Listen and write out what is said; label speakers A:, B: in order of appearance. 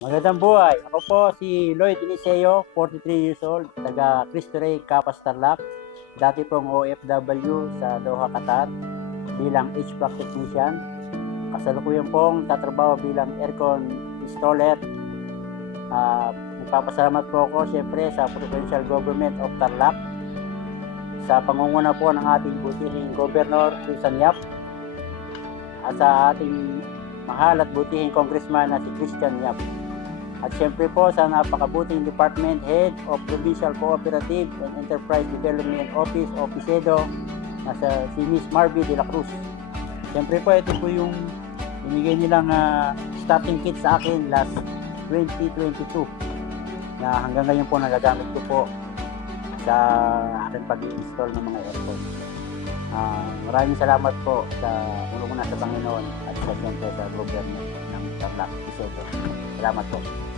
A: Magandang buhay. Ako po si Lloyd Iniseo, 43 years old, taga Cristo Rey, Capas, Tarlac. Dati pong OFW sa Doha, Qatar bilang HVAC technician. Kasalukuyan pong tatrabaho bilang aircon installer. Uh, nagpapasalamat po ako siyempre sa Provincial Government of Tarlac sa pangunguna po ng ating butihing Governor Susan Yap at sa ating mahal at butihing congressman na si Christian Yap. At siyempre po sa napakabuting Department Head of Provincial Cooperative and Enterprise Development Office o PICEDO na sa si Miss Marvy de la Cruz. Siyempre po ito po yung binigay nilang ah, starting kit sa akin last 2022 na hanggang ngayon po nagagamit ko po sa aking pag-install ng mga aircon. Ah, maraming salamat po sa ulong na sa Panginoon at sa siyempre sa gobyerno ng Tarlac, PICEDO. Salamat po.